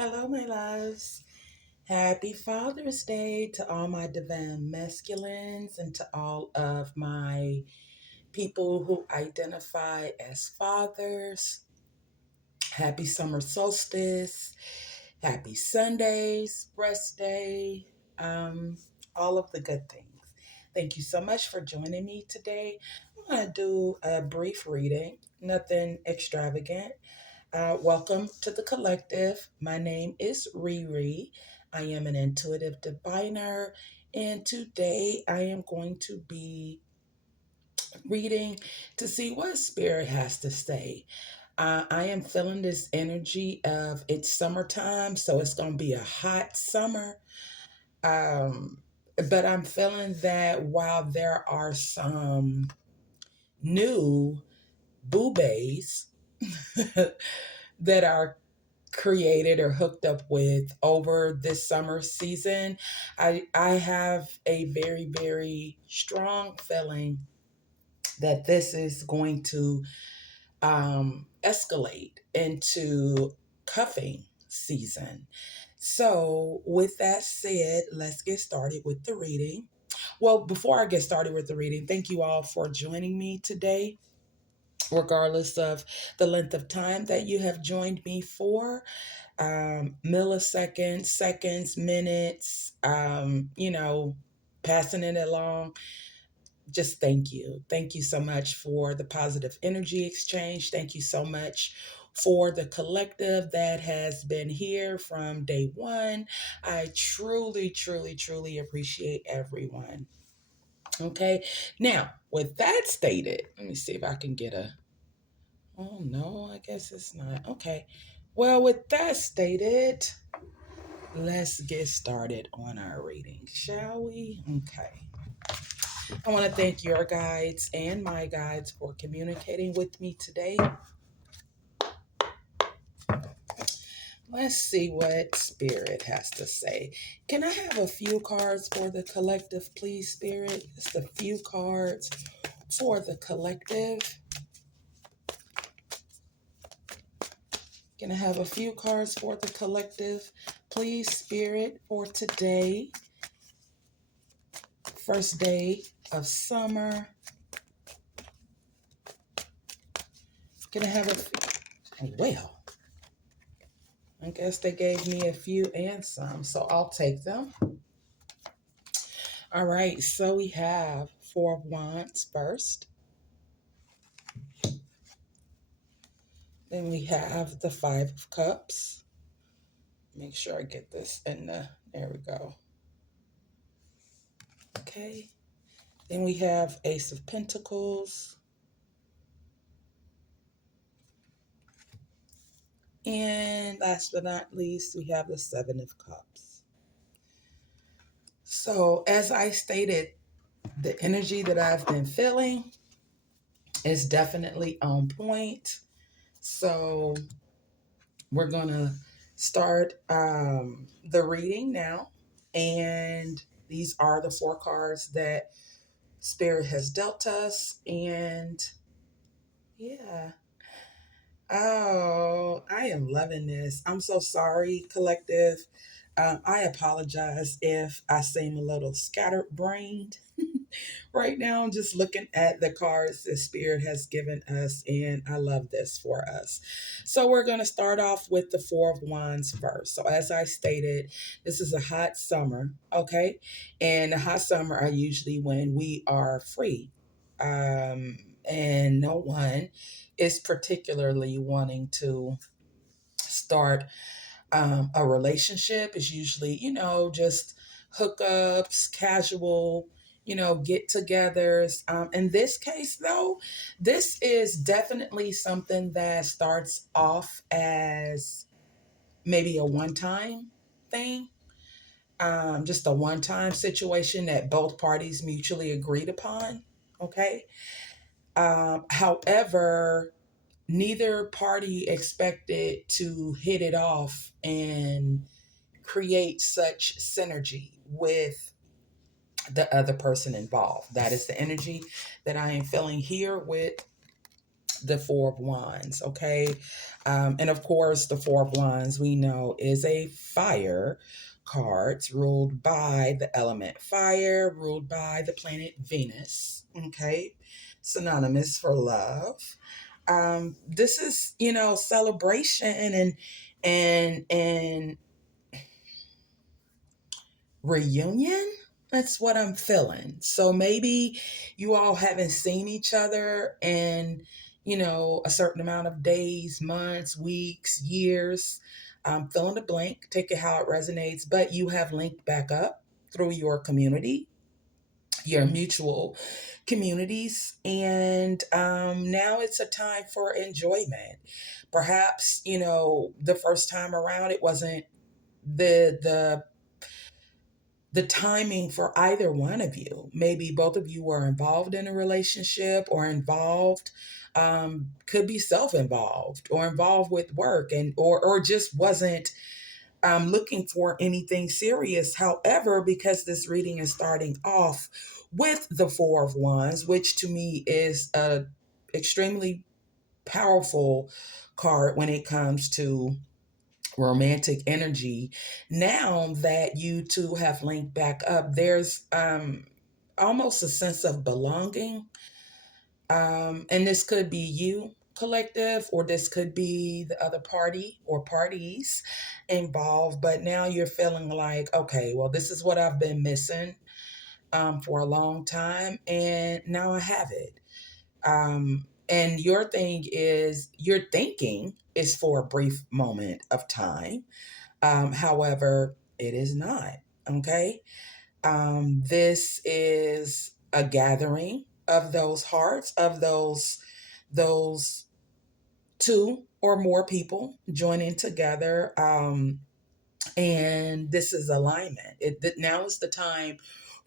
Hello, my loves. Happy Father's Day to all my divine masculines and to all of my people who identify as fathers. Happy summer solstice. Happy Sundays, rest day, um, all of the good things. Thank you so much for joining me today. I'm going to do a brief reading, nothing extravagant. Welcome to the collective. My name is Riri. I am an intuitive diviner, and today I am going to be reading to see what spirit has to say. I am feeling this energy of it's summertime, so it's going to be a hot summer. Um, but I'm feeling that while there are some new BooBeas that are created or hooked up with over this summer season, I have a very strong feeling that this is going to escalate into cuffing season. So, with that said, let's get started with the reading. Well, before I get started with the reading, thank you all for joining me today, regardless of the length of time that you have joined me for. Milliseconds, seconds, minutes, passing it along. Just thank you. Thank you so much for the positive energy exchange. Thank you so much for the collective that has been here from day one. I truly appreciate everyone. Okay. Now, with that stated, let me see if I can get a. Oh, no, I guess it's not. Okay. Well, with that stated, let's get started on our reading, shall we? Okay. I want to thank your guides and my guides for communicating with me today. Let's see what Spirit has to say. Can I have a few cards for the collective, please, Spirit? Just a few cards for the collective. Can I have a few cards for the collective, please, Spirit, for today? First day of summer. Can I have well, I guess they gave me a few and some, so I'll take them. All right, so we have Four of Wands first. Then we have the Five of Cups. Make sure I get this there we go. Okay. Then we have Ace of Pentacles. And last but not least, we have the Seven of Cups. So, as I stated, the energy that I've been feeling is definitely on point. So, we're going to start the reading now. And these are the four cards that Spirit has dealt us. And yeah. Oh, I am loving this. I'm so sorry, collective. I apologize if I seem a little scatterbrained. Right now, I'm just looking at the cards that Spirit has given us, and I love this for us. So, we're going to start off with the Four of Wands first. So, as I stated, this is a hot summer, okay? And a hot summer are usually when we are free. And no one is particularly wanting to start a relationship. Is usually, just hookups, casual, get togethers. In this case, though, this is definitely something that starts off as maybe a one time thing. Just a one time situation that both parties mutually agreed upon. Okay. However, neither party expected to hit it off and create such synergy with the other person involved. That is the energy that I am feeling here with the Four of Wands, okay? And of course, the Four of Wands we know is a fire card. It's ruled by the element fire, ruled by the planet Venus, okay? Synonymous for love. This is, celebration and reunion. That's what I'm feeling. So maybe you all haven't seen each other in, a certain amount of days, months, weeks, years. Fill in the blank, take it how it resonates, but you have linked back up through your community, your mutual communities, and now it's a time for enjoyment. Perhaps, the first time around it wasn't the the timing for either one of you. Maybe both of you were involved in a relationship or involved, could be self-involved or involved with work and or just wasn't looking for anything serious. However, because this reading is starting off with the Four of Wands, which to me is a extremely powerful card when it comes to romantic energy. Now that you two have linked back up, there's almost a sense of belonging. And this could be you collective, or this could be the other party or parties involved. But now you're feeling like, okay, well, this is what I've been missing for a long time, and now I have it. And your thing is, your thinking is for a brief moment of time. However, it is not. Okay. This is a gathering of those hearts, of those two or more people joining together. And this is alignment. Now is the time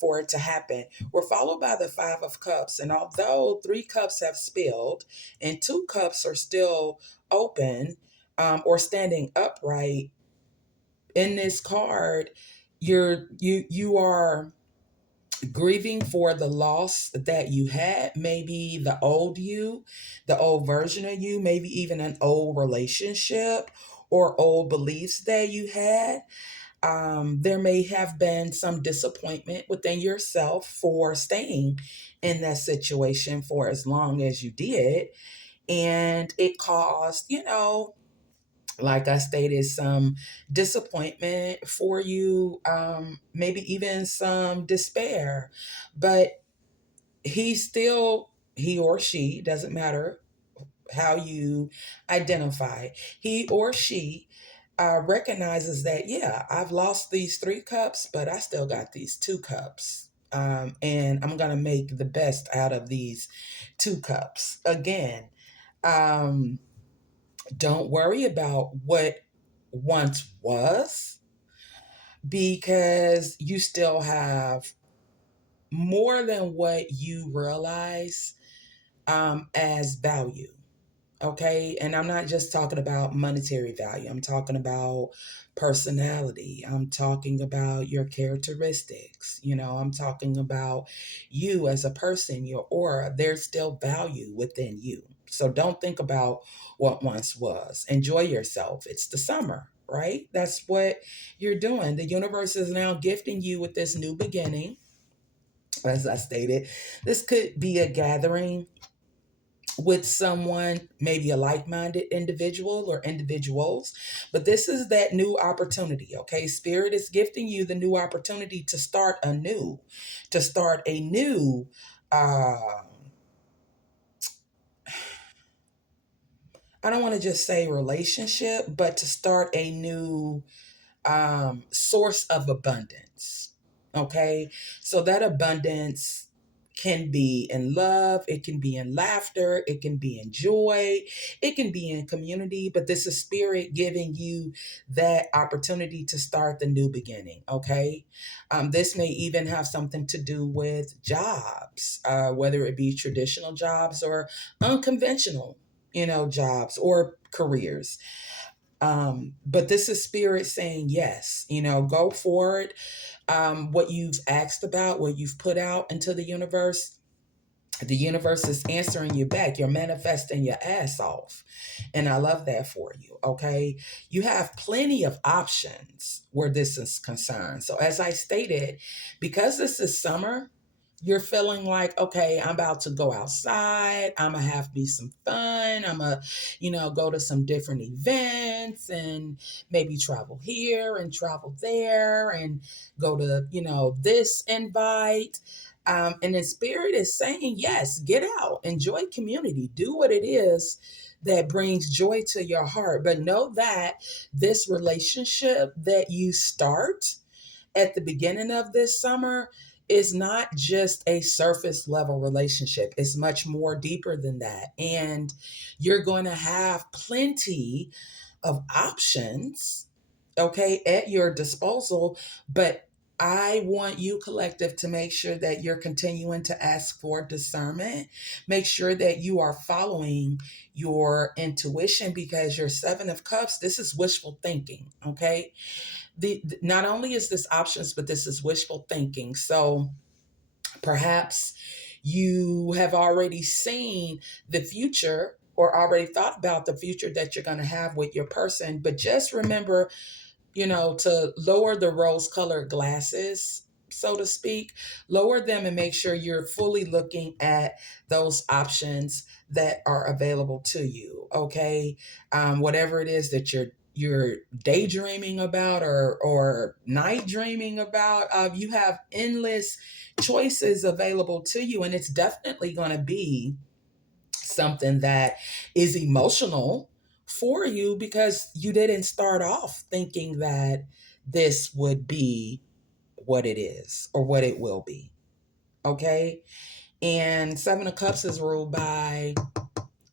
for it to happen. We're followed by the Five of Cups. And although three cups have spilled and two cups are still open, or standing upright, in this card, you are grieving for the loss that you had, maybe the old you, the old version of you, maybe even an old relationship or old beliefs that you had. There may have been some disappointment within yourself for staying in that situation for as long as you did, and it caused, like I stated, some disappointment for you, maybe even some despair. But he or she, doesn't matter how you identify, he or she recognizes that, yeah, I've lost these three cups, but I still got these two cups. And I'm going to make the best out of these two cups. Again, um, don't worry about what once was, because you still have more than what you realize as value. Okay. And I'm not just talking about monetary value, I'm talking about personality. I'm talking about your characteristics. I'm talking about you as a person, your aura. There's still value within you. So don't think about what once was. Enjoy yourself. It's the summer, right? That's what you're doing. The universe is now gifting you with this new beginning. As I stated, this could be a gathering with someone, maybe a like-minded individual or individuals, but this is that new opportunity. Okay, spirit is gifting you the new opportunity to start anew, to start a new I don't want to just say relationship, but to start a new source of abundance. Okay. So that abundance can be in love, it can be in laughter, it can be in joy, it can be in community, but this is spirit giving you that opportunity to start the new beginning. Okay. This may even have something to do with jobs, whether it be traditional jobs or unconventional, jobs or careers. But this is spirit saying yes, go for it. What you've asked about, what you've put out into the universe, The universe is answering you back. You're manifesting your ass off. And I love that for you. Okay. You have plenty of options where this is concerned. So, as I stated, because this is summer, you're feeling like, okay, I'm about to go outside. I'm going to have me some fun. I'm going to, go to some different events and maybe travel here and travel there and go to, this invite. And the spirit is saying, yes, get out, enjoy community, do what it is that brings joy to your heart. But know that this relationship that you start at the beginning of this summer is not just a surface level relationship. It's much more deeper than that. And you're going to have plenty of options, okay, at your disposal. But I want you, collective, to make sure that you're continuing to ask for discernment. Make sure that you are following your intuition, because your Seven of Cups, this is wishful thinking, okay? Not only is this options, but this is wishful thinking. So perhaps you have already seen the future or already thought about the future that you're going to have with your person. But just remember, to lower the rose colored glasses, so to speak, lower them and make sure you're fully looking at those options that are available to you. Okay. Whatever it is that you're daydreaming about or night dreaming about, you have endless choices available to you, and it's definitely going to be something that is emotional for you, because you didn't start off thinking that this would be what it is or what it will be. Okay. And Seven of Cups is ruled by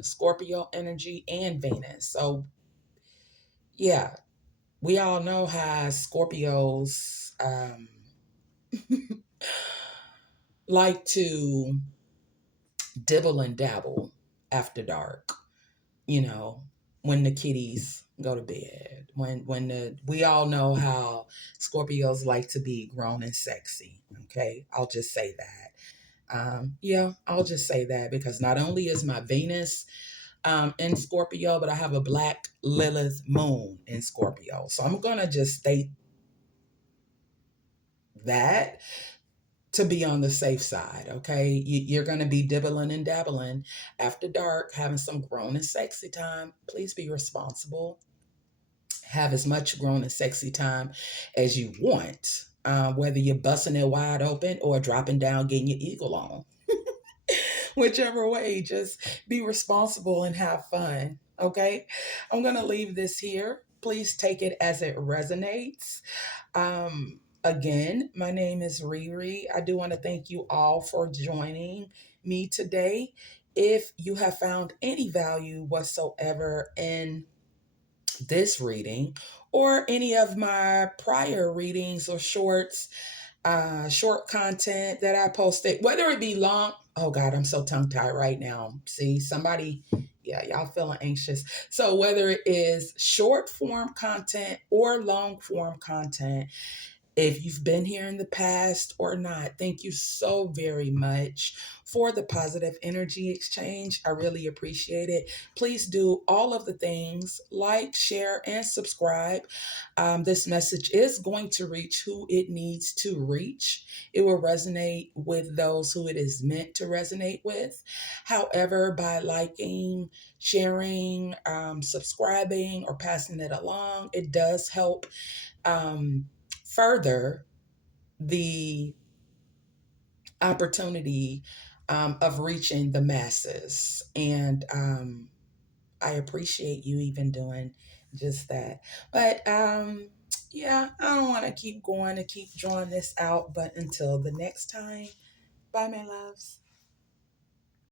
Scorpio energy and Venus. So, yeah, we all know how Scorpios like to dibble and dabble after dark, you know, when the kitties go to bed. When we all know how Scorpios like to be grown and sexy. Okay, I'll just say that. Yeah, I'll just say that, because not only is my Venus in Scorpio, but I have a black Lilith moon in Scorpio. So I'm gonna just state that to be on the safe side. Okay, you're gonna be dibbling and dabbling after dark, having some grown and sexy time. Please be responsible. Have as much grown and sexy time as you want, whether you're busting it wide open or dropping down, getting your eagle on. Whichever way, just be responsible and have fun. Okay, I'm going to leave this here. Please take it as it resonates. Again, my name is Riri. I do want to thank you all for joining me today. If you have found any value whatsoever in this reading or any of my prior readings or short content that I posted, whether it be long, oh God, I'm so tongue tied right now. See, somebody, yeah, y'all feeling anxious. So whether it is short form content or long form content, if you've been here in the past or not, thank you so very much for the positive energy exchange. I really appreciate it. Please do all of the things: like, share, and subscribe. This message is going to reach who it needs to reach. It will resonate with those who it is meant to resonate with. However, by liking, sharing, subscribing, or passing it along, it does help um, further the opportunity of reaching the masses. And I appreciate you even doing just that. But yeah, I don't want to keep going to keep drawing this out. But until the next time, bye, my loves.